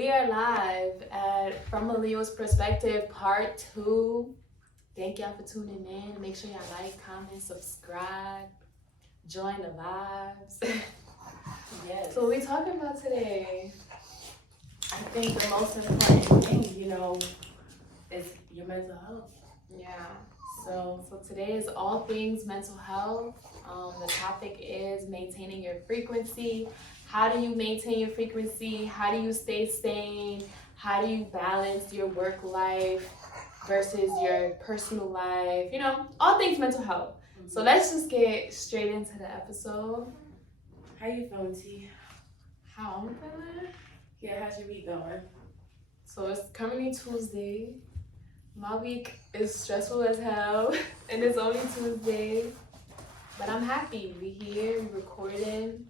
We are live at From a Leo's Perspective, Part 2. Thank y'all for tuning in. Make sure y'all like, comment, subscribe, join the vibes. Yes. So what we talking about today? I think the most important thing, is your mental health. Yeah. So today is all things mental health. The topic is maintaining your frequency. How do you maintain your frequency? How do you stay sane? How do you balance your work life versus your personal life? All things mental health. Mm-hmm. So let's just get straight into the episode. How you feeling, T? How I'm feeling? Yeah, how's your week going? So it's currently Tuesday. My week is stressful as hell, and it's only Tuesday. But I'm happy. We here, we recording.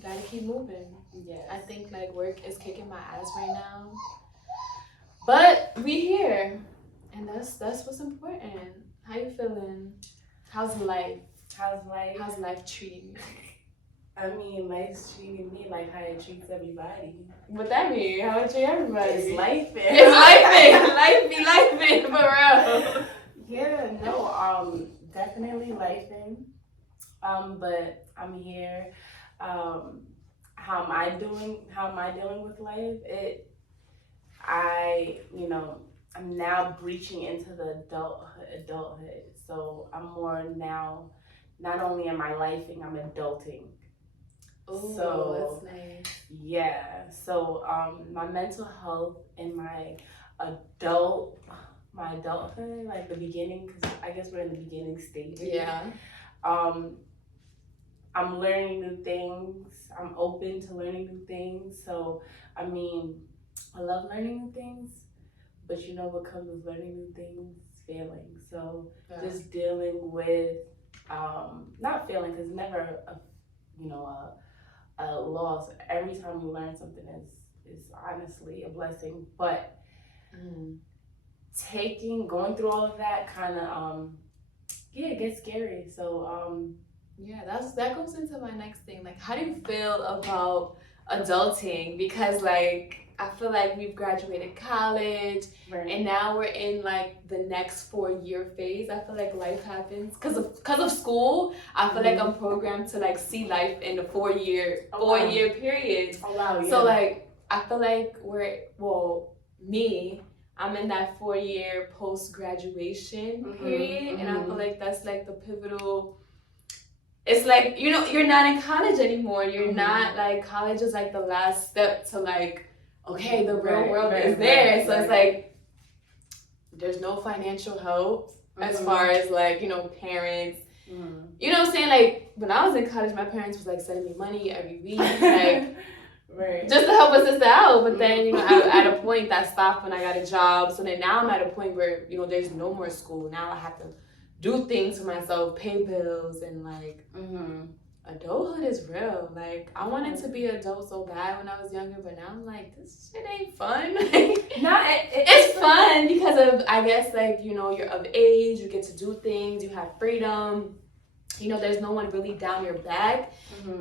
Gotta keep moving. Yeah. I think work is kicking my ass right now. But we here. And that's what's important. How you feeling? How's life? How's life? How's life treating you? I mean, life's treating me like how it treats everybody. What that mean? How it treat everybody? It's life. It's life. Life be life for real. Yeah, no, definitely life in. But I'm here. How am I dealing with life? I'm now breaching into the adulthood. So I'm more now, not only am I lifing, I'm adulting. Oh, So that's nice. yeah. So my mental health and my adulthood, like the beginning, because I guess we're in the beginning stage. Yeah. I'm learning new things. I'm open to learning new things. So, I mean, I love learning new things, but you know what comes with learning new things? Failing. So, just dealing with, not failing, because never, a loss. Every time you learn something is honestly a blessing. But going through all of that kind of, it gets scary. So, yeah, that goes into my next thing. How do you feel about adulting? Because I feel like we've graduated college, right. and now we're in the next 4-year phase. I feel like life happens because of school. I feel like I'm programmed to see life in the 4-year period. Oh wow! Yeah. So I feel like I'm in that 4-year post graduation period, and I feel like that's the pivotal. It's you're not in college anymore. You're not college is the last step to okay, the real world is there. So it's there's no financial help as far as parents. You know what I'm saying? When I was in college, my parents was sending me money every week, right. just to help a sister out. But then at a point that stopped when I got a job. So then now I'm at a point where there's no more school. Now I have to do things for myself, pay bills, and adulthood is real. I wanted to be an adult so bad when I was younger, but now I'm this shit ain't fun. It's fun because of, I guess, you're of age, you get to do things, you have freedom. There's no one really down your back.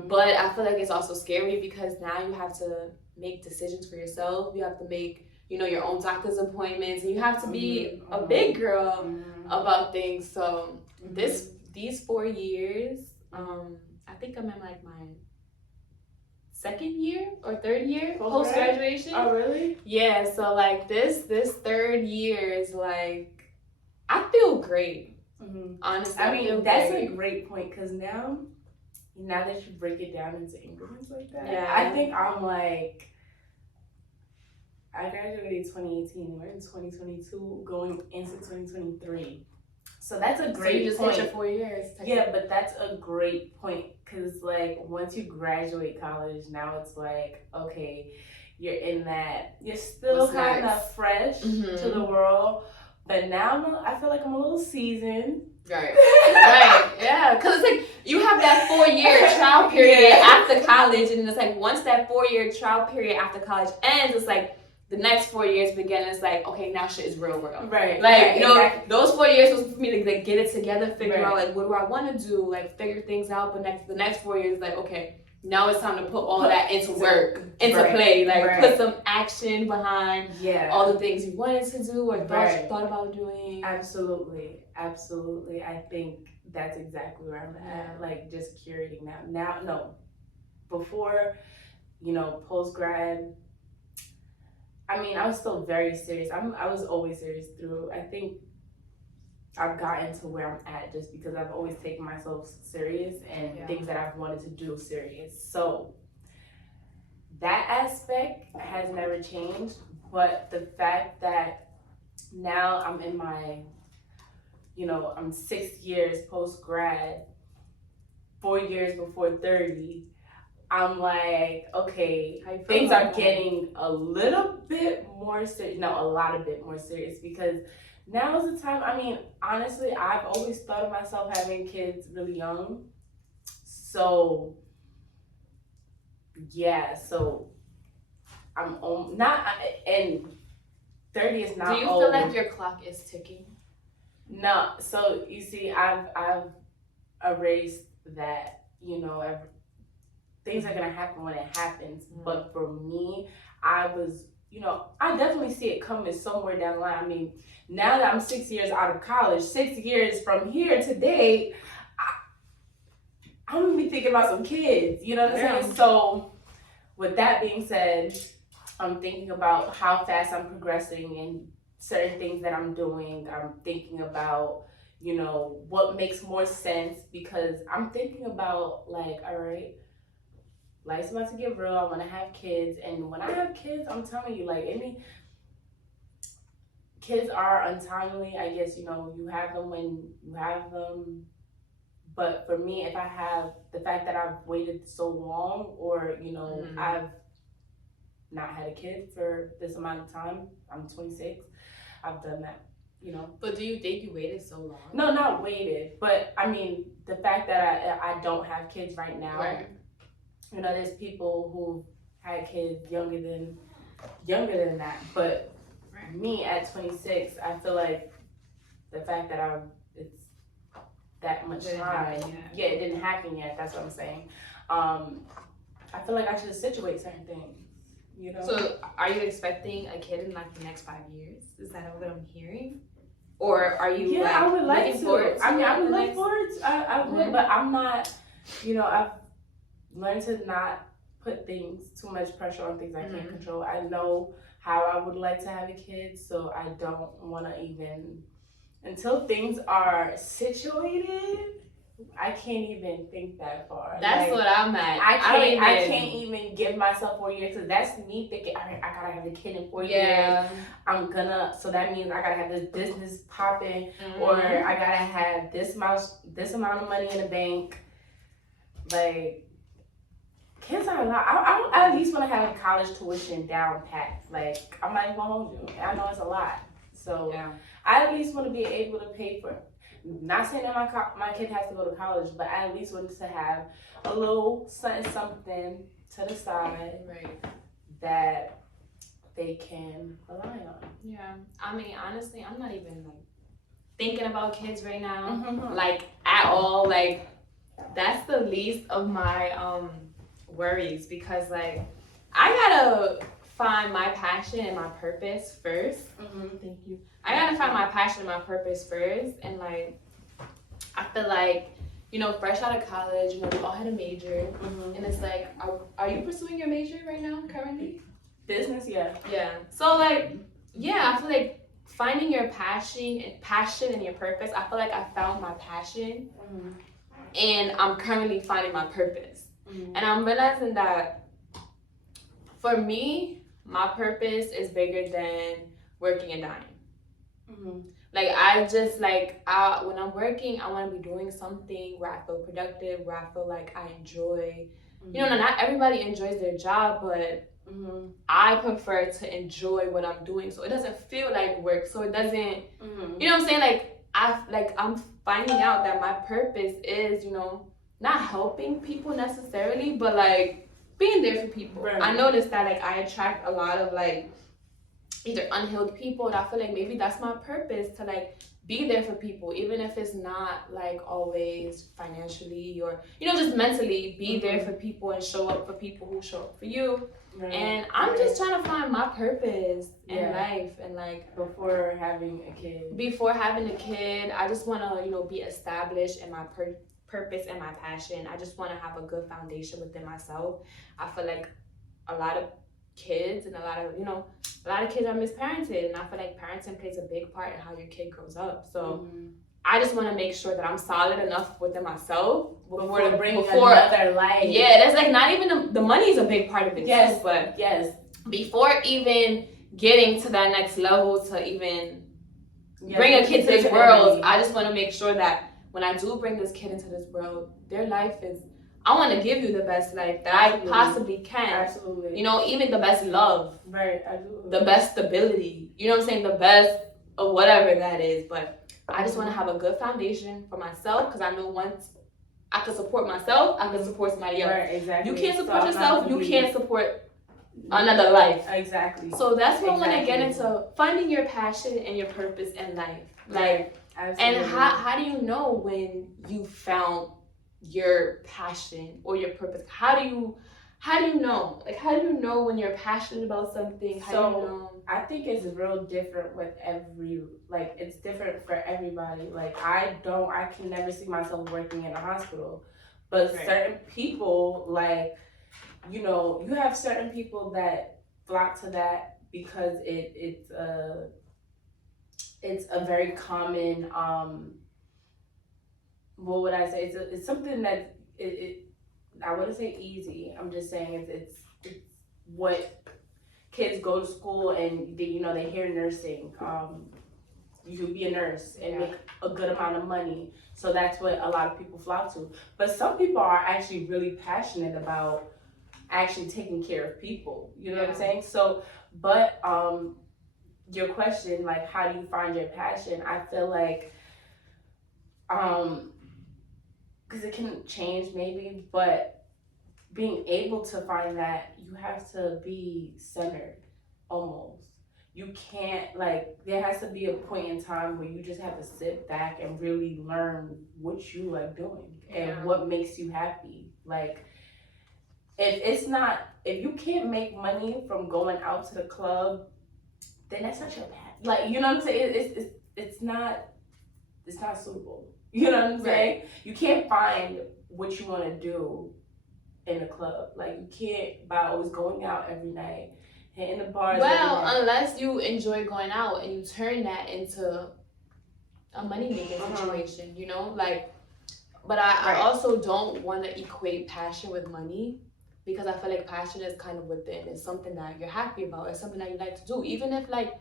But I feel like it's also scary because now you have to make decisions for yourself. You have to make your own doctor's appointments, and you have to be a big girl about things. So these 4 years, I think I'm in my 2nd year or 3rd year post graduation. Oh really? Yeah. So this 3rd year is I feel great. Honestly, I mean that's a great point because now that you break it down into increments like that, yeah. I think I'm I graduated 2018. We're in 2022, going into 2023. So that's a great point. So you just point. hit your 4 years. Yeah, but that's a great point because once you graduate college, now it's okay, you're in that. You're still kind of fresh to the world, but now I feel like I'm a little seasoned. Right. Right. Yeah. Because it's you have that 4-year trial period after college, and it's once that 4-year trial period after college ends, it's the next 4 years begin. It's okay, now shit is real world. Right. Exactly. Those 4 years was for me to get it together, figure out what do I want to do, figure things out. But the next 4 years, okay, now it's time to put all that into work, into play, like put some action behind all the things you wanted to do or thought about doing. Absolutely. I think that's exactly where I'm at. Like just curating now. No, before, post grad. I mean, I was still very serious. I was always serious through. I think I've gotten to where I'm at just because I've always taken myself serious and things that I've wanted to do serious. So that aspect has never changed, but the fact that now I'm in my, I'm 6 years post grad, 4 years before 30. I'm like, okay, things are getting a little bit more serious. No, a lot of bit more serious because now is the time. I mean, honestly, I've always thought of myself having kids really young. So, yeah, so I'm not, and 30 is not old. Do you feel like your clock is ticking? No, so you see, I've erased that, things are gonna happen when it happens. But for me, I was, I definitely see it coming somewhere down the line. I mean, now that I'm 6 years out of college, 6 years from here to date, I'm gonna be thinking about some kids. You know what I'm saying? So, with that being said, I'm thinking about how fast I'm progressing in certain things that I'm doing. I'm thinking about, what makes more sense because I'm thinking about like, all right, life's about to get real. I want to have kids, and when I have kids, I'm telling you, like, kids are untimely. I guess you have them when you have them. But for me, if I have the fact that I've waited so long, or I've not had a kid for this amount of time, I'm 26. I've done that. But do you think you waited so long? No, not waited, but I mean the fact that I don't have kids right now. Right. There's people who had kids younger than that, but me at 26, I feel like the fact that it's that much time. Yeah, it didn't happen yet. That's what I'm saying. I feel like I should situate certain things. So, are you expecting a kid in like the next 5 years? Is that what I'm hearing? Or are you? Yeah, I would like to. I would look forward. I would, but I'm not. I've learned to not put too much pressure on things I can't control. I know how I would like to have a kid, so I don't want to even until things are situated. I can't even think that far. That's what I'm at. I can't even give myself 4 years because that's me thinking, all right, I gotta have a kid in 4 years. So that means I gotta have this business popping, or I gotta have this amount of money in the bank. Like, kids are a lot. I at least want to have college tuition down pat. Like, I'm not even gonna hold you. I know it's a lot. So I at least want to be able to pay for it. Not saying that my kid has to go to college, but I at least want to have a little something to the side that they can rely on. Yeah, I mean, honestly, I'm not even like thinking about kids right now, like at all. Like that's the least of my worries because like I gotta find my passion and my purpose first. Thank you. I gotta find my passion and my purpose first, and like I feel like fresh out of college, we all had a major, and it's like, are you pursuing your major right now currently? Business, yeah. So like, I feel like finding your passion and your purpose. I feel like I found my passion, and I'm currently finding my purpose, and I'm realizing that for me, my purpose is bigger than working and dying. Like I just when I'm working, I want to be doing something where I feel productive, where I feel like I enjoy. Not everybody enjoys their job, but I prefer to enjoy what I'm doing, so it doesn't feel like work. So it doesn't, you know what I'm saying? I'm finding out that my purpose is, not helping people necessarily, but like being there for people. I noticed that like I attract a lot of like either unhealed people, and I feel like maybe that's my purpose, to like be there for people, even if it's not like always financially or just mentally. Be there for people and show up for people who show up for you. Right. And I'm just trying to find my purpose in life, and like before having a kid. I just want to be established in my purpose and my passion. I just want to have a good foundation within myself. I feel like a lot of kids and a lot of kids are misparented, and I feel like parenting plays a big part in how your kid grows up. So I just want to make sure that I'm solid enough within myself before another life. Yeah, that's like not even the money is a big part of it. Yes, too, but yes, before even getting to that next level to even bring a kid to this world, I just want to make sure that when I do bring this kid into this world, their life is. I want to give you the best life that I possibly can. Absolutely. Even the best love. Right, absolutely. The best stability. You know what I'm saying? The best of whatever that is. But I just want to have a good foundation for myself, because I know once I can support myself, I can support somebody else. Right, exactly. You can't support yourself, you can't support another life. Exactly. So that's what I want to get into, finding your passion and your purpose in life. Like, and how do you know when you found your passion or your purpose? How do you know? Like, how do you know when you're passionate about something? How do you know? I think it's real different with it's different for everybody. Like, I can never see myself working in a hospital, but certain people, like, you have certain people that flock to that because it's a very common, what would I say? It's something that I wouldn't say easy. I'm just saying it's what kids go to school and they hear nursing. You could be a nurse and make a good amount of money. So that's what a lot of people flock to. But some people are actually really passionate about actually taking care of people. You know what I'm saying? So, but your question, like, how do you find your passion? I feel like because it can change maybe, but being able to find that, you have to be centered almost. You can't, like, there has to be a point in time where you just have to sit back and really learn what you like doing and what makes you happy. Like, if you can't make money from going out to the club, then that's not your path. Like, you know what I'm saying? It's not suitable. You know what I'm saying? You can't find what you want to do in a club. Like, you can't by always going out every night, hitting the bars. Well, unless you enjoy going out and you turn that into a money-making situation, like. But I also don't want to equate passion with money, because I feel like passion is kind of within. It's something that you're happy about. It's something that you like to do. Even if, like,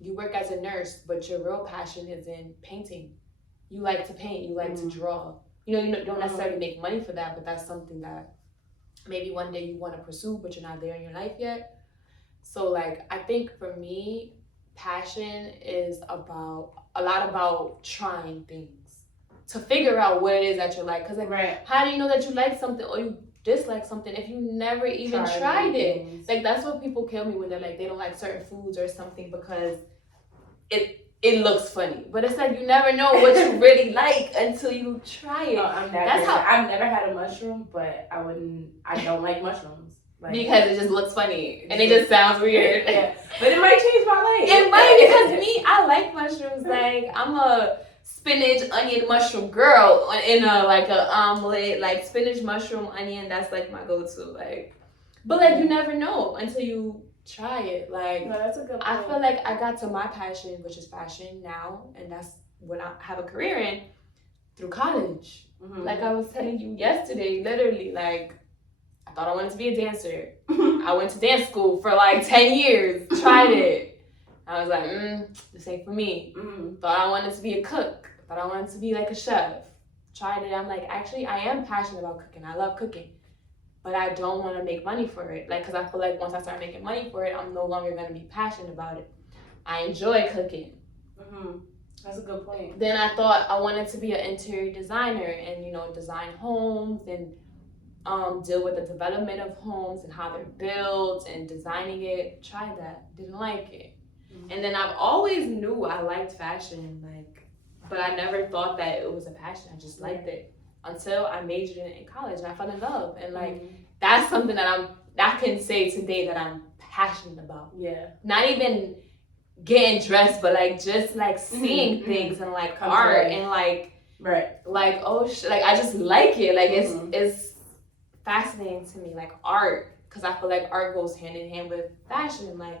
you work as a nurse, but your real passion is in painting. You like to paint. You like to draw. You don't necessarily make money for that, but that's something that maybe one day you want to pursue, but you're not there in your life yet. So, like, I think for me, passion is a lot about trying things to figure out what it is that you like. Because, like, how do you know that you like something or you dislike something if you never even tried it? Like, that's what people kill me when they're like, they don't like certain foods or something because it looks funny. But it's like, you never know what you really like until you try it. I've never had a mushroom, but I don't like mushrooms. Like, because it just looks funny and it just sounds weird. Yeah. But it might change my life. It might, because I like mushrooms. Like, I'm a spinach, onion, mushroom girl in a omelet. Like, spinach, mushroom, onion, that's like my go-to. Like, but like, you never know until you try it. Like, no, that's a good point. I feel like I got to my passion, which is fashion now, and that's what I have a career in, through college. Like I was telling you yesterday, literally, like, I thought I wanted to be a dancer. I went to dance school for like 10 years, tried it. I was like, this ain't for me. Thought I wanted to be a cook. Thought I wanted to be like a chef. Tried it. I'm like, actually, I am passionate about cooking. I love cooking. But I don't want to make money for it. Like, because I feel like once I start making money for it, I'm no longer going to be passionate about it. I enjoy cooking. That's a good point. Then I thought I wanted to be an interior designer and, design homes and deal with the development of homes and how they're built and designing it. Tried that. Didn't like it. And then I've always knew I liked fashion, like, but I never thought that it was a passion. I just liked it until I majored in it in college and I fell in love. And like, that's something that I can say today that I'm passionate about. Yeah. Not even getting dressed, but like just like seeing things and like art and like like like I just like it. Like it's fascinating to me, like art, because I feel like art goes hand in hand with fashion, like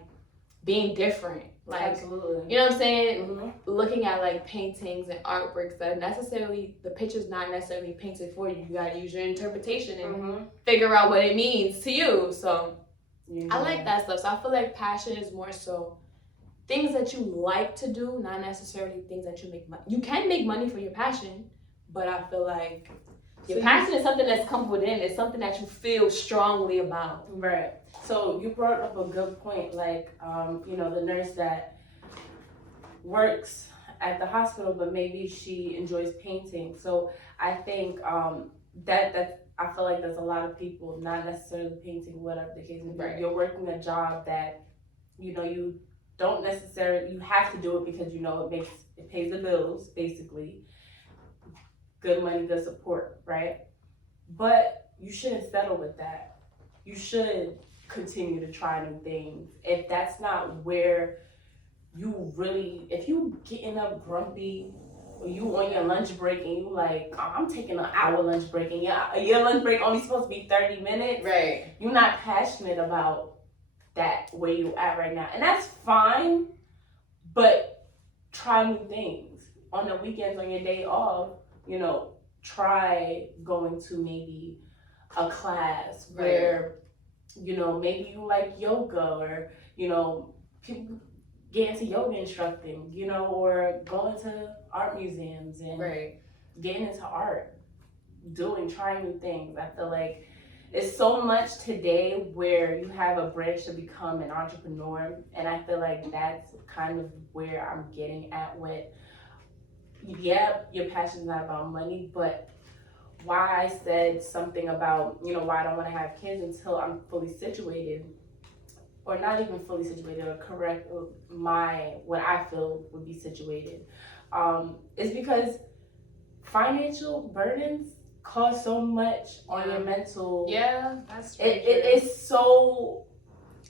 being different. Like, absolutely. You know what I'm saying? Looking at like paintings and artworks that necessarily, the picture's not necessarily painted for you. You gotta use your interpretation and figure out what it means to you. So I like that stuff. So I feel like passion is more so things that you like to do, not necessarily things that you make money. You can make money for your passion, but I feel like your passion is something that's come within. It's something that you feel strongly about. Right. So you brought up a good point, like, you know, the nurse that works at the hospital, but maybe she enjoys painting. So I think that I feel like there's a lot of people not necessarily painting, whatever the case may be. You're working a job that, you know, you don't necessarily, you have to do it because, you know, it pays the bills, basically. Good money, good support, right? But you shouldn't settle with that. You should continue to try new things. If that's not where you really, if you getting up grumpy, or you on your lunch break and you like, oh, I'm taking an hour lunch break and your lunch break only supposed to be 30 minutes. Right. You're not passionate about that where you at right now. And that's fine, but try new things. On the weekends, on your day off, you know, try going to maybe a class where, you know, maybe you like yoga, or, you know, people get into yoga instructing, you know, or going to art museums and getting into art, trying new things. I feel like it's so much today where you have a branch to become an entrepreneur, and I feel like that's kind of where I'm getting at with, yeah, your passion is not about money, but why I said something about, you know, why I don't want to have kids until I'm fully situated, or not even fully situated, or correct what I feel would be situated, is because financial burdens cause so much on your mental. Yeah, that's true. It is so.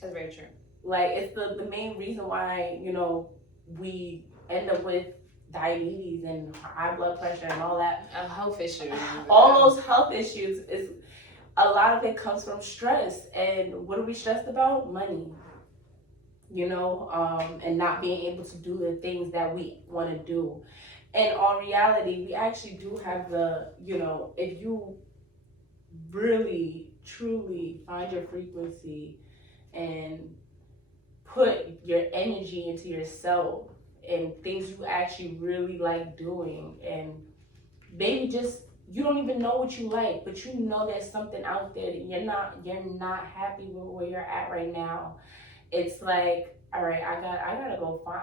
That's very true. Like, it's the main reason why, you know, we end up with diabetes and high blood pressure and all that. Health issues. All those health issues, is a lot of it comes from stress. And what are we stressed about? Money. You know, and not being able to do the things that we want to do. And on reality, we actually do have the, you know, if you really, truly find your frequency and put your energy into yourself and things you actually really like doing, and maybe just, you don't even know what you like, but you know there's something out there that you're not happy with where you're at right now. It's like, all right, I gotta go find,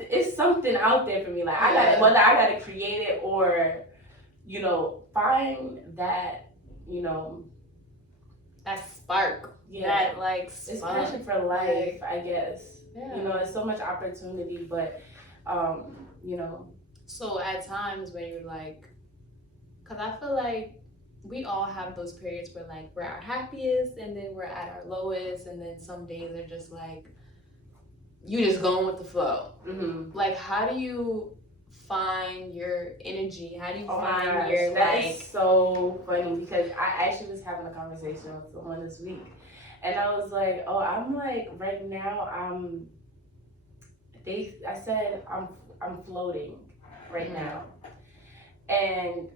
it's something out there for me. Like, whether I gotta create it or, you know, find that, you know, that spark. Yeah. That like spark. It's passion for life, I guess. Yeah. You know, there's so much opportunity, but, you know. So at times when you're like, cause I feel like we all have those periods where like we're our happiest and then we're at our lowest, and then some days are just like you just going with the flow. Like, how do you find your energy? How do you find your that is so funny, because I actually was having a conversation with someone this week, and I was like, oh, I'm like, right now I said I'm floating right now. And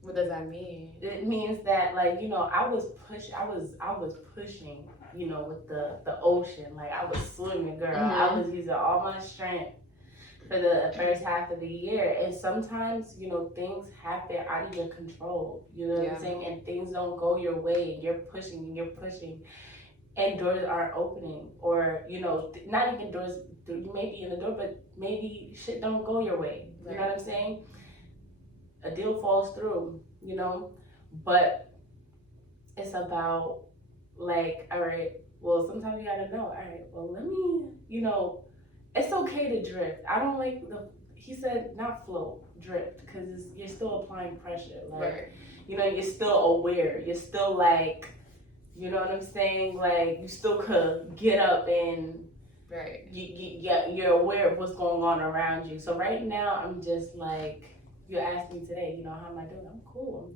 what does that mean? It means that, like, you know, I was pushing, you know, with the ocean. Like, I was swimming, girl. I was using all my strength for the first half of the year. And sometimes, you know, things happen out of your control. You know what I'm saying? And things don't go your way. And you're pushing and doors aren't opening. Or, you know, not even doors, you may be in the door, but maybe shit don't go your way. You know what I'm saying? A deal falls through, you know? But it's about, like, all right, well, sometimes you gotta know, all right, well, let me, it's okay to drift. I don't like he said not float, drift, because you're still applying pressure. Like, right. You're still aware. You're still like, you know what I'm saying? Like, you still could get up and right. You're aware of what's going on around you. So right now, I'm just like, you asked me today, how am I doing? I'm cool.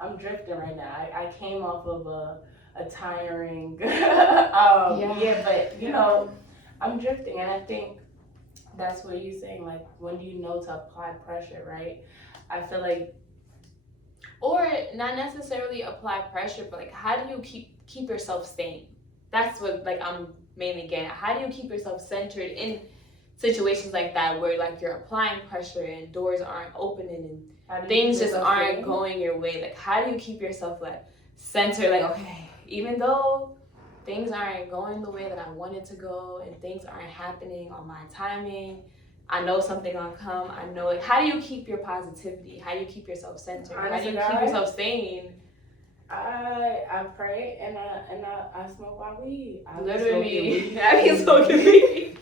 I'm drifting right now. I came off of a tiring, but I'm drifting, and I think that's what you're saying. Like, when do you know to apply pressure, right? I feel like, or not necessarily apply pressure, but like, how do you keep yourself sane? That's what like I'm mainly getting at. How do you keep yourself centered in situations like that where like you're applying pressure and doors aren't opening and things just aren't going your way? Like, how do you keep yourself like centered? Like, okay, even though things aren't going the way that I want it to go and things aren't happening on my timing, I know something gonna come. I know, like, how do you keep your positivity? How do you keep yourself centered? How do you keep yourself sane? I pray and I smoke my weed. Literally, I be smoking weed.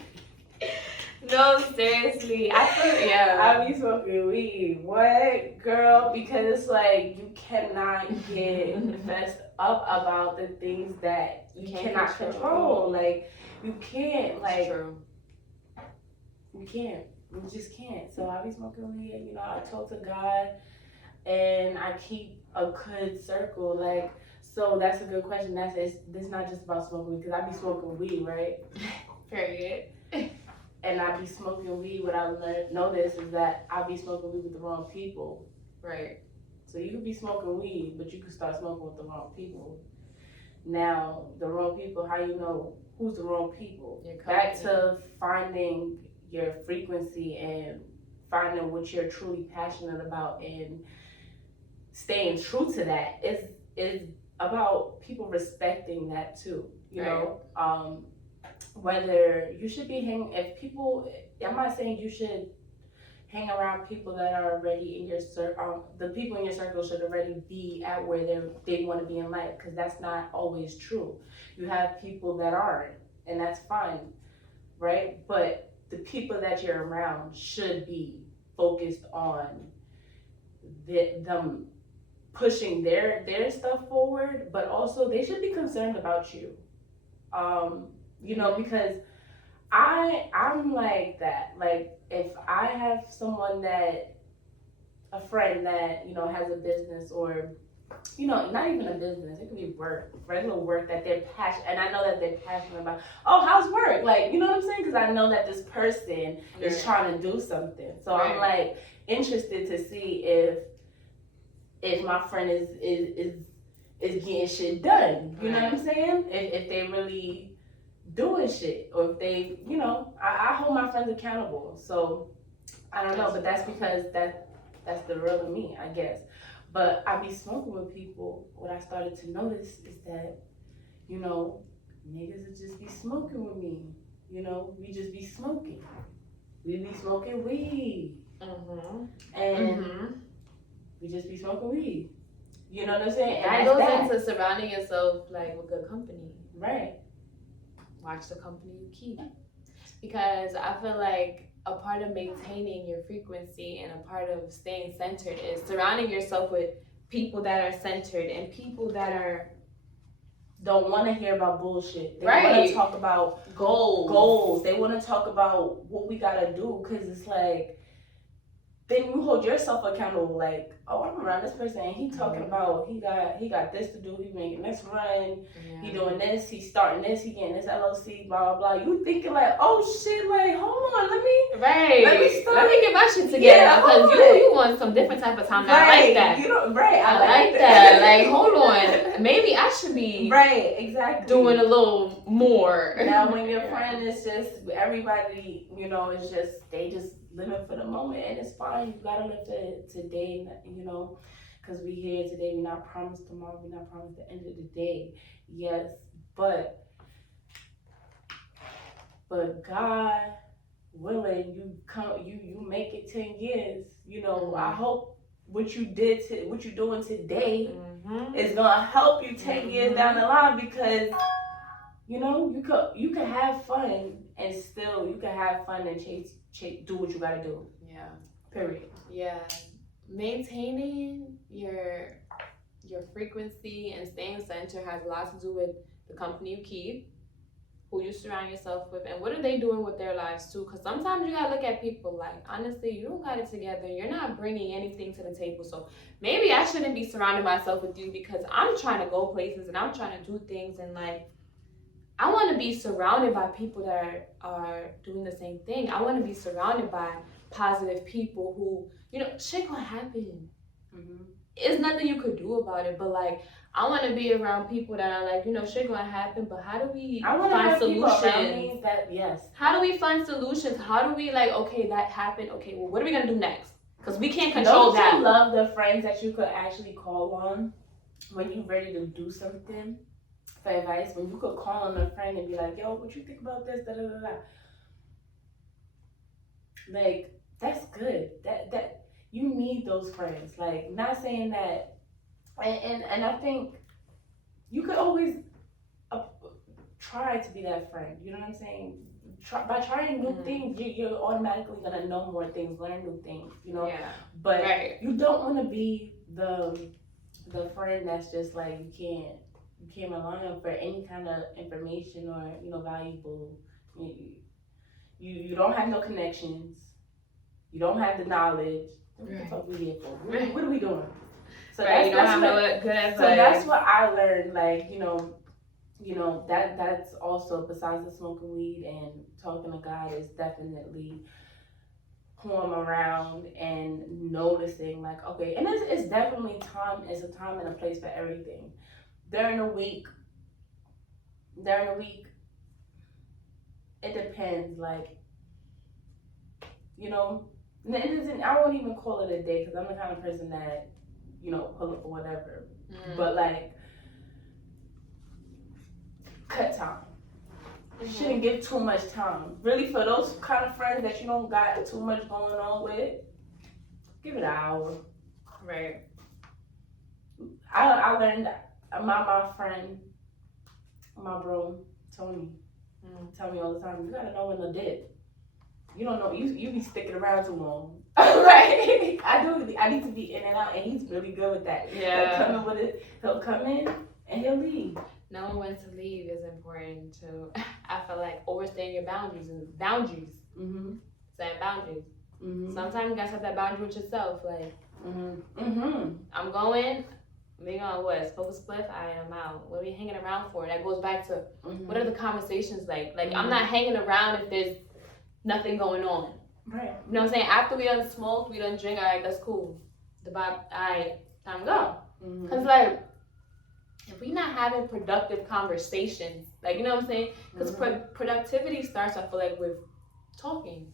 No, seriously, I be smoking weed. What, girl? Because it's like you cannot get messed up about the things that you cannot control. Like, you can't. Like, it's true. You can't. You just can't. So I be smoking weed. I talk to God, and I keep a good circle. Like, so that's a good question. This not just about smoking weed, because I be smoking weed, right? Period. And I be smoking weed. What I noticed is that I be smoking weed with the wrong people. Right. So you could be smoking weed, but you could start smoking with the wrong people. Now, the wrong people, how you know who's the wrong people? Back to finding your frequency and finding what you're truly passionate about and staying true to that is about people respecting that too. Whether you should be I'm not saying you should hang around people that are already in your circle. The people in your circle should already be at where they want to be in life, because that's not always true. You have people that aren't, and that's fine, right? But the people that you're around should be focused on them pushing their stuff forward, but also they should be concerned about you. Because I'm like that. Like, if I have a friend that, has a business, or, not even a business, it could be regular work that they're passionate, and I know that they're passionate about, oh, how's work? Like, you know what I'm saying? Because I know that this person is trying to do something. So I'm like interested to see if my friend is getting shit done. You know what I'm saying? If they really doing shit, or if they, I hold my friends accountable. So I don't know, but that's because that's the real of me, I guess. But I be smoking with people. What I started to notice is that, niggas would just be smoking with me. We just be smoking. We be smoking weed. And we just be smoking weed. You know what I'm saying? That goes into surrounding yourself like with good company. Right. Watch the company you keep. Because I feel like a part of maintaining your frequency and a part of staying centered is surrounding yourself with people that are centered and people that don't want to hear about bullshit. They want to talk about goals. They want to talk about what we gotta do, because it's like, then you hold yourself accountable. Like, oh, I'm around this person and he talking about he got this to do, he making this run, he doing this, he starting this, he getting this LLC, blah blah blah. You thinking like, oh shit, like, hold on, let me get my shit together, because you want some different type of time. I like that. I like that. Like, hold on, maybe I should be doing a little more. Now when your friend is just everybody, is just they just living for the moment, and it's fine. You gotta live today, because we here today. We're not promised tomorrow. We're not promised the end of the day. Yes, but God willing, you make it 10 years. I hope what you doing today is gonna help you 10 years down the line, because you could have fun. fun and still you can have fun and chase do what you gotta do. Yeah. Period. Yeah. Maintaining your frequency and staying centered has a lot to do with the company you keep, who you surround yourself with, and what are they doing with their lives too. Because sometimes you gotta look at people like, honestly, you don't got it together. You're not bringing anything to the table. So maybe I shouldn't be surrounding myself with you because I'm trying to go places and I'm trying to do things, and like I want to be surrounded by people that are doing the same thing. I want to be surrounded by positive people who, shit gonna happen. Mm-hmm. It's nothing you could do about it, but like I want to be around people that are like, shit gonna happen, but how do we find solutions? How do we find solutions? How do we like, okay, that happened. Okay, well, what are we gonna do next? Because we can't control that. Don't you love the friends that you could actually call on when you're ready to do something for advice? When you could call on a friend and be like, yo, what you think about this? Da, da, da, da. Like, that's good. That you need those friends. Like, not saying that, and I think you could always try to be that friend. You know what I'm saying? By trying new things, you're automatically gonna know more things, learn new things. Yeah. But you don't want to be the friend that's just like you can't rely on for any kind of information or valuable. You don't have no connections. You don't have the knowledge. What the fuck we here for? What are we doing? So you don't have no good advice. So that's what I learned. Like that's also, besides the smoking weed and talking to God, is definitely who I'm around and noticing. Like, okay, and it's definitely time. It's a time and a place for everything. During the week, it depends. Like, and it isn't. I won't even call it a day because I'm the kind of person that pull up or whatever. But like, cut time. Shouldn't give too much time. Really, for those kind of friends that you don't got too much going on with, give it an hour. Right. I learned that my friend, my bro Tony, tell me all the time, you gotta know when to dip. You don't know, you be sticking around too long. Right? I need to be in and out, and he's really good with that. Yeah. He'll come in and he'll leave. Knowing when to leave is important too. I feel like overstaying your boundaries and boundaries. Setting boundaries. Sometimes you gotta set that boundary with yourself. Like, I'm going. We gonna what? Smoke a spliff? I'm out. What are we hanging around for? That goes back to what are the conversations like? Like, I'm not hanging around if there's nothing going on. Right. You know what I'm saying? After we done smoke, we done drink. All right, that's cool. The vibe. All right, time to go. Cause like, if we're not having productive conversations, like, you know what I'm saying? Because productivity starts, I feel like, with talking,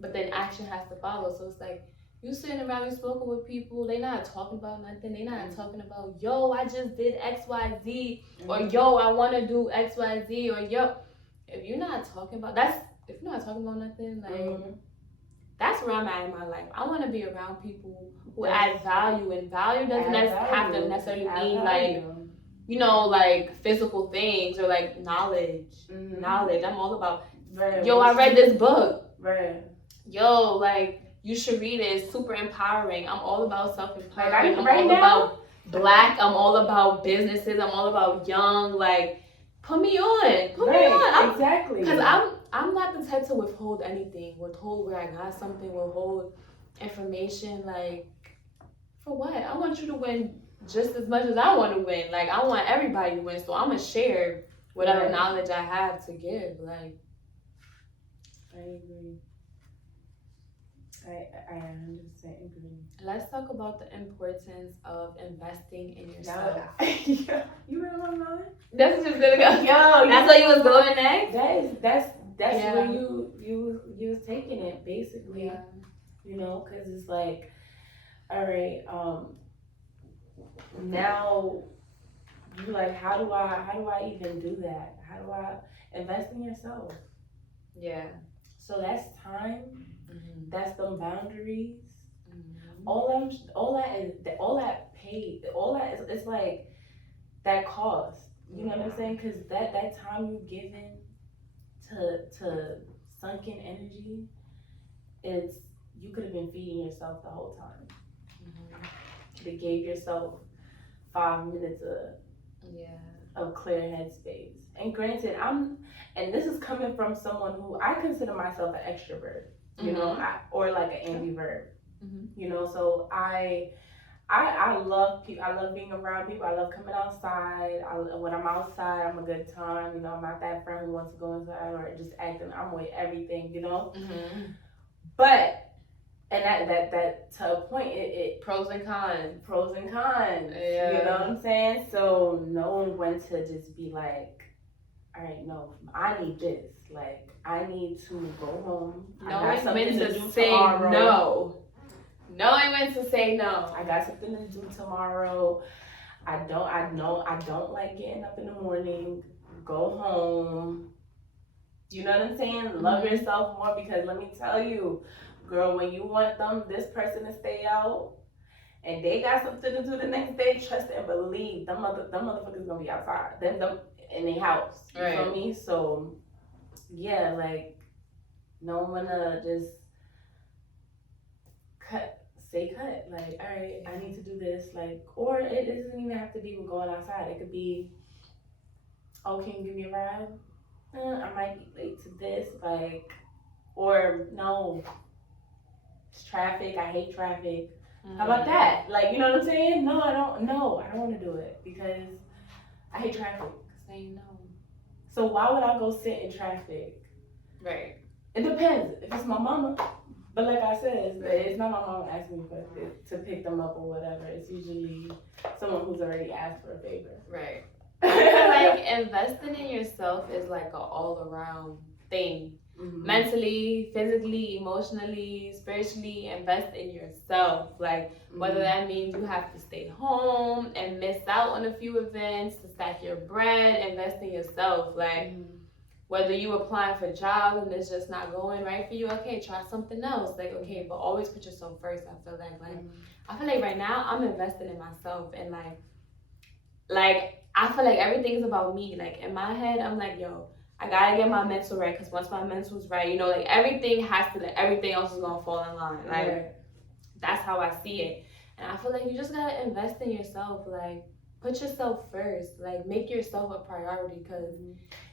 but then action has to follow. So it's like, you sitting around, you smoking with people, they not talking about nothing. They not talking about, yo, I just did X, Y, Z, or yo, I want to do X, Y, Z, or yo. If you're not talking about nothing, like, that's where I'm at in my life. I want to be around people who add value, and value doesn't have to necessarily mean like, like physical things or like knowledge. Knowledge. I'm all about, yo, I read this book. Right. Yo, like, you should read it. It's super empowering. I'm all about self-empowerment. I'm all about black. I'm all about businesses. I'm all about young. Like, put me on. Put me on. Exactly. Because I'm not the type to withhold anything. Withhold where I got something. Withhold information. Like, for what? I want you to win just as much as I want to win. Like, I want everybody to win. So I'm going to share whatever knowledge I have to give. Like, I agree. I 100% agree. Let's talk about the importance of investing in yourself. You read my mind? That's just gonna go. Yo, that's where you was going next. That's where you was taking it basically. Yeah. Because it's like, all right, now you like, how do I even do that? How do I invest in yourself? Yeah. So that's time. That's them boundaries. All that paid. All that is like that cost. You know what I'm saying? Because that time you giving to sunken energy, it's you could have been feeding yourself the whole time. They gave yourself 5 minutes of clear headspace. And granted, and this is coming from someone who I consider myself an extrovert, you know, or like an ambivert, you know. So I love people. I love being around people. I love coming outside. When I'm outside, I'm a good time. You know, I'm not that friend who wants to go inside or just acting. I'm with everything, you know. But and that to a point, it pros and cons. Yeah. You know what I'm saying? So knowing when to just be like, all right, no, I need this. Like, I need to go home. Knowing when to say no. Knowing when to say no. I got something to do tomorrow. I know I don't like getting up in the morning. Go home. You know what I'm saying? Love yourself more, because let me tell you, girl, when you want this person to stay out and they got something to do the next day, trust and believe them motherfuckers gonna be outside. Them in their house. You feel me? So yeah, like knowing when to just cut. Like, all right, I need to do this. Like, or it doesn't even have to be with going outside. It could be, oh, can you give me a ride? I might be late to this. Like, or no, it's traffic. I hate traffic. How about that? Like, you know what I'm saying? No, I don't want to do it because I hate traffic. Say no. So why would I go sit in traffic? Right. It depends. If it's my mama. But like I said, it's not my mom asking me to pick them up or whatever. It's usually someone who's already asked for a favor. Right. Like, investing in yourself is like an all-around thing. Mentally, physically, emotionally, spiritually, invest in yourself. Like, whether that means you have to stay home and miss out on a few events to stack your bread, invest in yourself. Like, whether you applying for jobs and it's just not going right for you, okay, try something else. Like, okay, but always put yourself first. I feel like right now I'm investing in myself, and like I feel like everything's about me. Like, in my head, I'm like, yo, I gotta get my mental right, because once my mental's right, you know, like everything else is gonna fall in line. Like, that's how I see it. And I feel like you just gotta invest in yourself. Like, put yourself first. Like, make yourself a priority,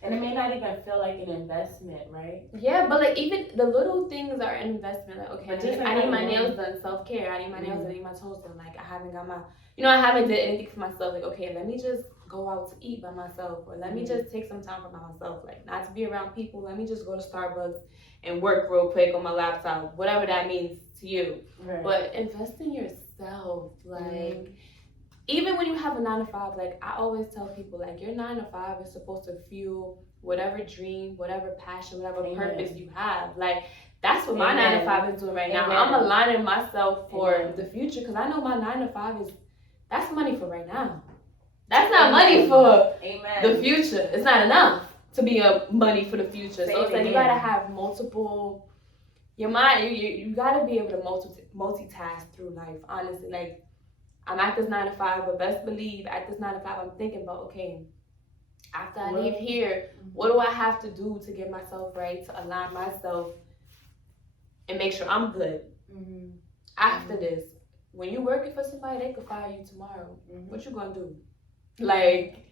and it may not even feel like an investment, right? Yeah, but like even the little things are an investment. Like, okay, I need my nails done, self-care. I need my nails done, I need my toes done. Like, I haven't did anything for myself. Like, okay, let me just go out to eat by myself, or let me just take some time for myself. Like, not to be around people. Let me just go to Starbucks and work real quick on my laptop, whatever that means to you. Right. But invest in yourself. Like, even when you have a 9 to 5, like I always tell people, like, your 9 to 5 is supposed to fuel whatever dream, whatever passion, whatever purpose you have. Like, that's what my 9 to 5 is doing right now. I'm aligning myself for the future, because I know my 9 to 5 that's money for right now. That's not money for the future. It's not enough to be a money for the future. So it's like you gotta have multiple. Your mind, you gotta be able to multitask through life. Honestly, like, I'm at this 9 to 5, but best believe at this 9 to 5, I'm thinking about, okay, after I leave here, what do I have to do to get myself right, to align myself and make sure I'm good after this. When you're working for somebody, they could fire you tomorrow. What you gonna do? Like,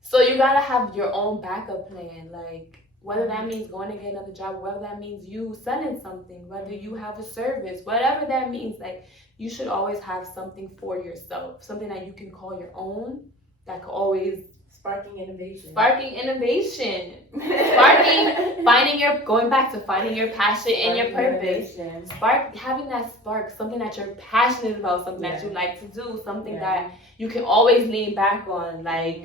so you gotta have your own backup plan. Like, whether that means going to get another job, whether that means you selling something, whether you have a service, whatever that means, like, you should always have something for yourself, something that you can call your own, that could always sparking innovation, going back to finding your passion and your purpose, having that spark, something that you're passionate about, something that you like to do, something that you can always lean back on, like.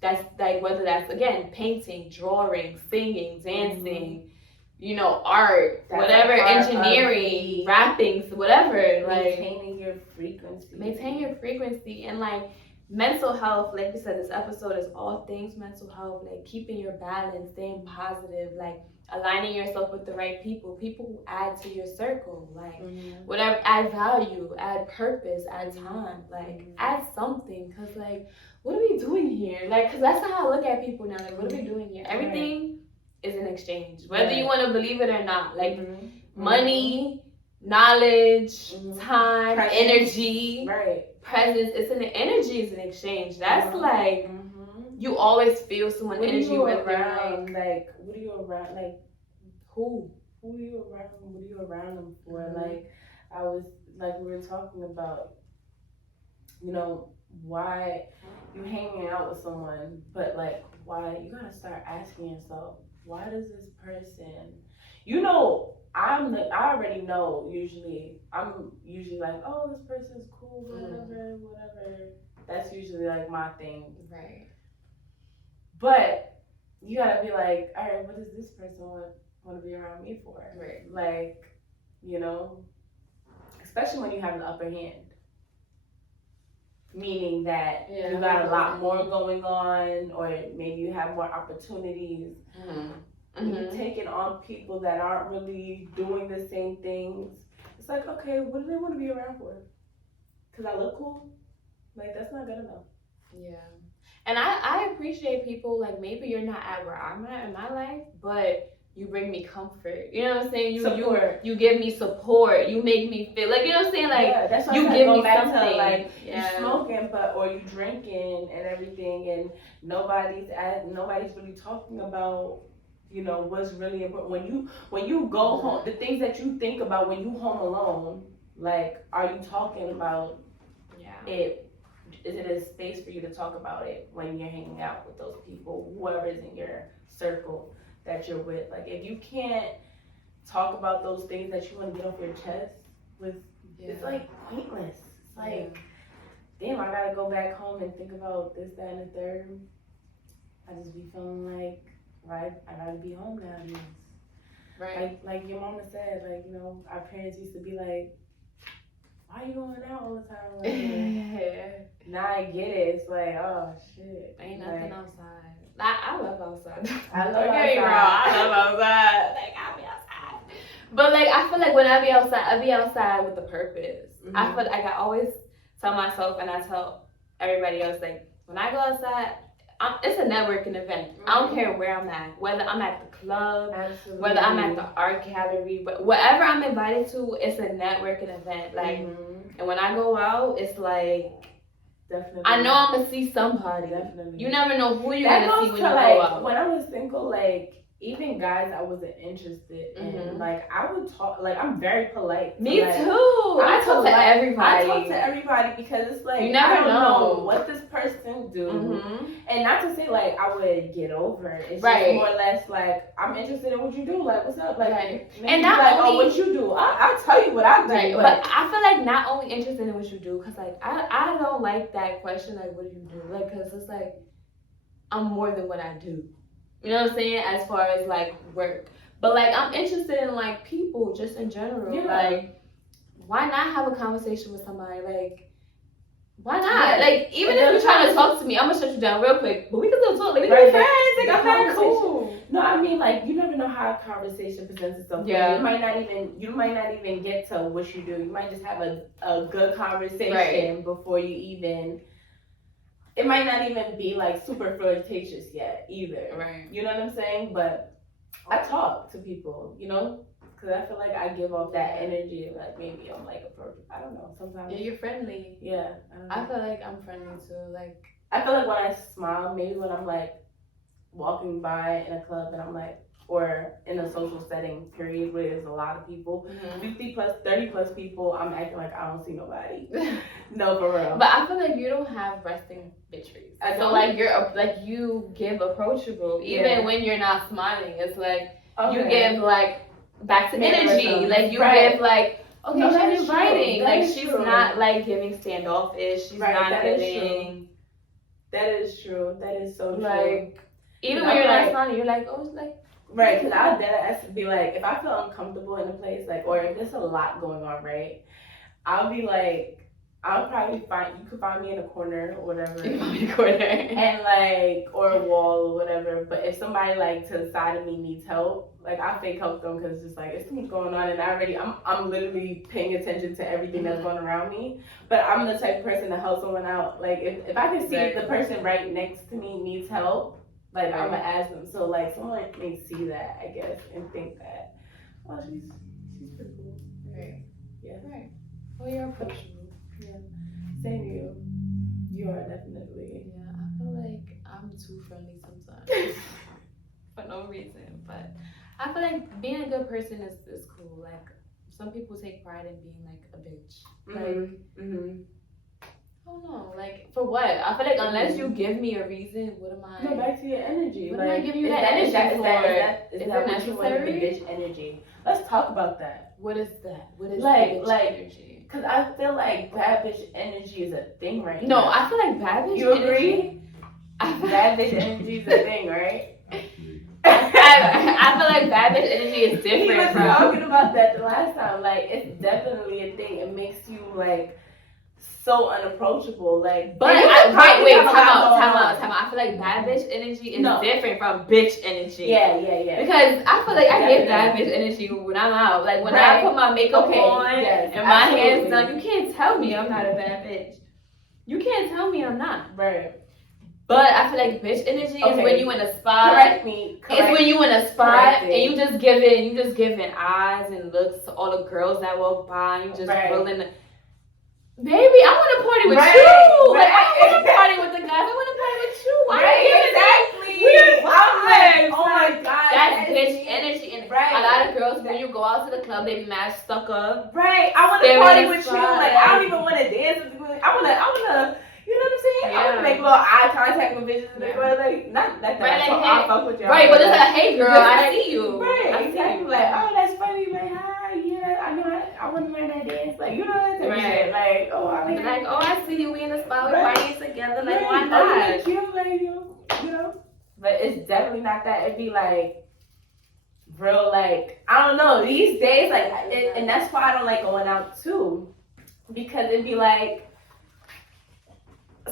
That's like, whether that's, again, painting, drawing, singing, dancing, you know, art, whatever, engineering, rapping, whatever. Like, maintaining your frequency. And like, mental health, like we said, this episode is all things mental health, like keeping your balance, staying positive, like aligning yourself with the right people who add to your circle, like whatever, add value, add purpose, add time, like add something, because like, what are we doing here? Like, because that's not how I look at people now. Like, what are we doing here? Everything is an exchange. Whether you want to believe it or not. Like, Mm-hmm. money, knowledge, Mm-hmm. time, Presence. energy, Right. presence. Energy is an exchange. That's Mm-hmm. like, you always feel someone energy with around, like, what are you around, like, who are you around, what are you around them for? Like, I was, like, we were talking about, you know, why you hanging out with someone, but like, why, you gotta start asking yourself, why does this person, you know, I already know, I'm usually like, oh, this person's cool, whatever. That's usually like my thing. Right. But you gotta be like, all right, what does this person want to be around me for? Right. Like, you know, especially when you have the upper hand. Meaning that you got a lot more going on, or maybe you have more opportunities. When you're taking on people that aren't really doing the same things, it's like, okay, what do they want to be around for? Because I look cool? Like, that's not good enough. Yeah. And I appreciate people, like, maybe you're not at where I'm at in my life, but you bring me comfort. You know what I'm saying? You give me support. You make me feel like, you know what I'm saying? Like, yeah, that's why you give me back something. To, like, you smoking, or you drinking and everything, and nobody's really talking about, you know, what's really important. When you go home, the things that you think about when you home alone, like, are you talking about it? Is it a space for you to talk about it when you're hanging out with those people, whoever is in your circle that you're with? Like, if you can't talk about those things that you want to get off your chest it's like pointless. It's like, damn, I gotta go back home and think about this, that, and the third. I just be feeling like, right, I gotta be home now. Right. Like your mama said, like, you know, our parents used to be like, why are you going out all the time? Like, now I get it. It's like, oh shit, ain't nothing outside. I love outside. I love outside. I love outside. Like, I'll be outside. But like, I feel like when I be outside with a purpose. I feel like I always tell myself, and I tell everybody else, like, when I go outside, it's a networking event. I don't care where I'm at, whether I'm at the club, whether I'm at the art gallery, but whatever I'm invited to, it's a networking event. Like, and when I go out, it's like, definitely, I know I'm gonna see somebody. Definitely, you never know who you're gonna see when you go out. When I was single, like, even guys I wasn't interested in, like, I would talk, like, I'm very polite. Me too. I talk to everybody. I talk to everybody because it's like, you never I don't know what this person do. And not to say, like, I would get over it. It's just more or less, like, I'm interested in what you do. Like, what's up? Like, and not like, only, oh, what you do. I'll tell you what I do. But I feel like not only interested in what you do, because, like, I don't like that question, like, what do you do? Like, because it's like, I'm more than what I do. You know what I'm saying? As far as, like, work. But, like, I'm interested in, like, people just in general. Yeah. Like, why not have a conversation with somebody? Like, why not? Yeah. Like, even if you're trying to talk to me, I'm going to shut you down real quick. But we can still talk. Like, we can be friends. Like, I'm very cool. No, I mean, like, you never know how a conversation presents itself. Yeah. You might not even get to what you do. You might just have a good conversation before you even... It might not even be, like, super flirtatious yet either. Right. You know what I'm saying? But I talk to people, you know? Because I feel like I give off that energy. Like, maybe I'm, like, approachable. I don't know. Sometimes. Yeah, you're friendly. Yeah. I feel like I'm friendly, too. Like, I feel like when I smile, maybe when I'm, like, walking by in a club and I'm, like, or in a social setting, period, where there's a lot of people, 50 plus, 30 plus people, I'm acting like I don't see nobody. No, for real. But I feel like you don't have resting bitch face. So, like, you give approachable, even when you're not smiling. It's like, you give, like, back to energy. Like, you give, like, okay, no, she's inviting. Like, she's not, like, giving standoffish. She's not giving. That is true. That is so true. Like, even when you're not smiling, you're like, oh, it's like. Right, because I'll be like, if I feel uncomfortable in a place, like, or if there's a lot going on, right, I'll be like, I'll probably you could find me in a corner or whatever. And, like, or a wall or whatever. But if somebody, like, to the side of me needs help, like, I fake help them because it's just like, it's too much going on. And I'm literally paying attention to everything that's going around me. But I'm the type of person to help someone out. Like, if I can see the person right next to me needs help, Like, I'm gonna ask them. So like someone may see that, I guess, and think that, oh, she's pretty cool. Right. Yeah. Right. Well, you're approachable. Yeah. Same to you. You are definitely. Yeah, I feel like I'm too friendly sometimes for no reason. But I feel like being a good person is cool. Like some people take pride in being like a bitch. Like I don't know, like for what? I feel like unless you give me a reason, what am I? No, back to your energy. What like, am I giving you that energy for? Is that what you want, the bitch energy? Let's talk about that. What is that? What is like the bitch energy? Because I feel like bad bitch energy is a thing right now. No, I feel like bad bitch You energy. agree? Bad bitch energy is a thing, right? I feel like bad bitch energy is different. We were talking about that the last time. Like, it's definitely a thing. It makes you like so unapproachable. Like, but time out. I feel like bad bitch energy is different from bitch energy. Yeah. Because I feel like I get bad bitch energy when I'm out. Like when I put my makeup on and my hands done, you can't tell me I'm not a bad bitch. You can't tell me I'm not. Right. But I feel like bitch energy is when you in a spot. Correct me. It's when you in a spot and you just giving eyes and looks to all the girls that walk by. And you just rolling. Baby, I want to party with you. Like I don't want to party with the guys. I want to party with you. Why are you giving exactly? I'm like, oh my god, that's bitch energy. And a lot of girls, when you go out to the club, they be mad stuck up. Right. I want to party with you. Like I don't even want to dance with you. I wanna. You know what I'm saying? Yeah. I want to make a little eye contact with bitches and like, not that I fuck with y'all. Right, but it's like, hey girl, I see you. Right, exactly. Like, oh, that's funny. Like, hi, yeah, I know. I want to learn that dance. Like, you know that type of shit. Like, oh, I see you. We in the spot. We partying together. Like, why not? Cute, like, you know. But it's definitely not that. It'd be like real, like, I don't know. These days, like, and that's why I don't like going out too, because it'd be like.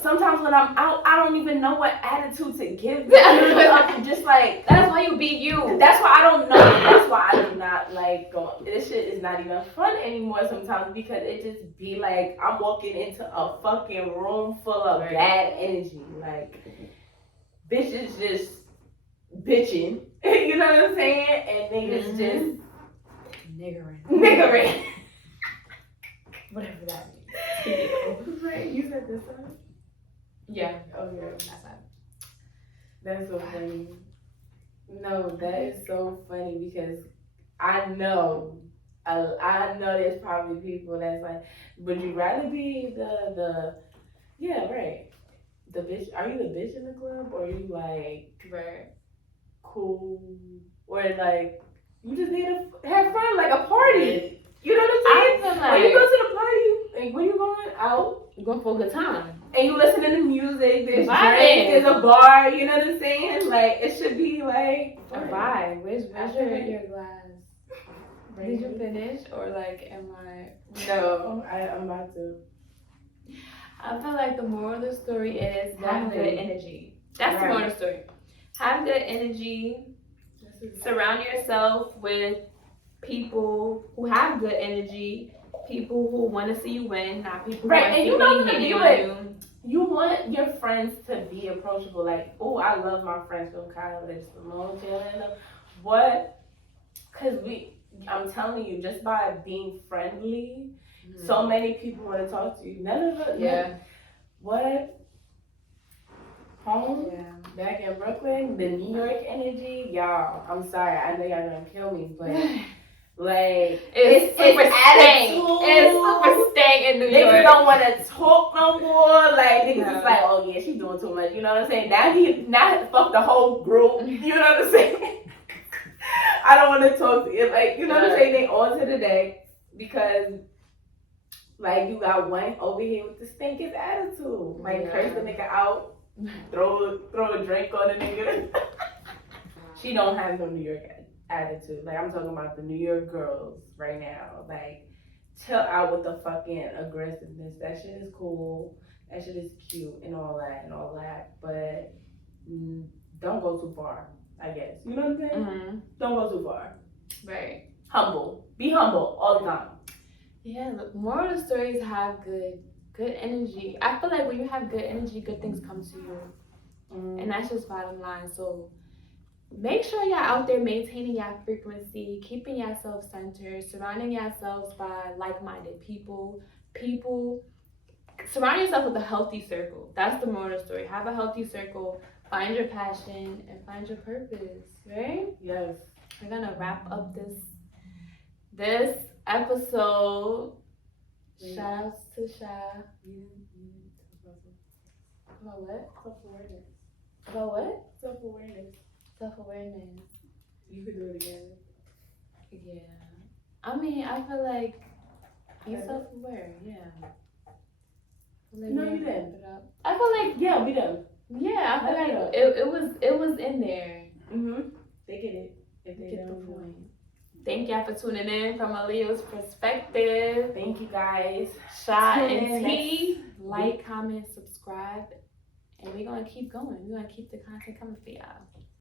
Sometimes when I'm out, I don't even know what attitude to give. Just like that's why you be you. That's why I don't know. That's why I do not like going. This shit is not even fun anymore sometimes because it just be like I'm walking into a fucking room full of bad energy. Like bitches just bitching. You know what I'm saying? And niggas just niggering. Whatever that means. Right? You said this one. Yeah. Oh yeah. That's so funny. No, that is so funny because I know there's probably people that's like, would you rather be the bitch? Are you the bitch in the club or are you like cool or like you just need to have fun like a party? You know what I'm saying? When you go to the party, like when you going out, you're going for a good time. And you listening to music, there's drinks, there's a bar, you know what I'm saying? Like, it should be like a vibe. Where's your glass? Did you finish? Or like, am I? No, I'm about to. I feel like the moral of the story is have good energy. That's the moral of the story. Have good energy. Surround yourself with people who have good energy. People who want to see you win, not people who and you know what you want your friends to be approachable. Like, oh, I love my friends from college, Simone, Jalen. What? Because I'm telling you, just by being friendly, so many people want to talk to you. None of it. Yeah. What? Home? Yeah. Back in Brooklyn, the New York energy, y'all. I'm sorry, I know y'all gonna kill me, but. Like it's super attitude. It's super staying in New York. Niggas don't want to talk no more. Like niggas is like, oh yeah, she's doing too much. You know what I'm saying? Now fuck the whole group. You know what I'm saying? I don't want to talk to you. Like you know what I'm saying? They on to the day because like you got one over here with the stinkest attitude. Like curse the nigga out, throw a drink on the nigga. She don't have no New York attitude. Like I'm talking about the New York girls right now. Like chill out with the fucking aggressiveness. That shit is cool. That shit is cute and all that. But don't go too far, I guess. You know what I'm saying? Mm-hmm. Don't go too far. Right. Humble. Be humble all the time. Yeah, look, moral of the stories have good energy. I feel like when you have good energy, good things come to you. And that's just bottom line. So make sure y'all out there maintaining your frequency, keeping yourself centered, surrounding yourselves by like-minded people. Surround yourself with a healthy circle. That's the moral of the story. Have a healthy circle, find your passion, and find your purpose, right? Yes. We're gonna wrap up this episode. Shout outs to Sha. About what? Self-awareness. About what? Self-awareness. Self-awareness. You could do it again. Yeah. I mean, I feel like be self-aware, yeah. No, you didn't. I feel like Yeah, we done. yeah, I feel like it was in there. They get it. If they Get the don't point. Thank y'all for tuning in from a Leo's perspective. Thank you guys. Shot and T. Like, comment, subscribe. And we're gonna keep going. We're gonna keep the content coming for y'all.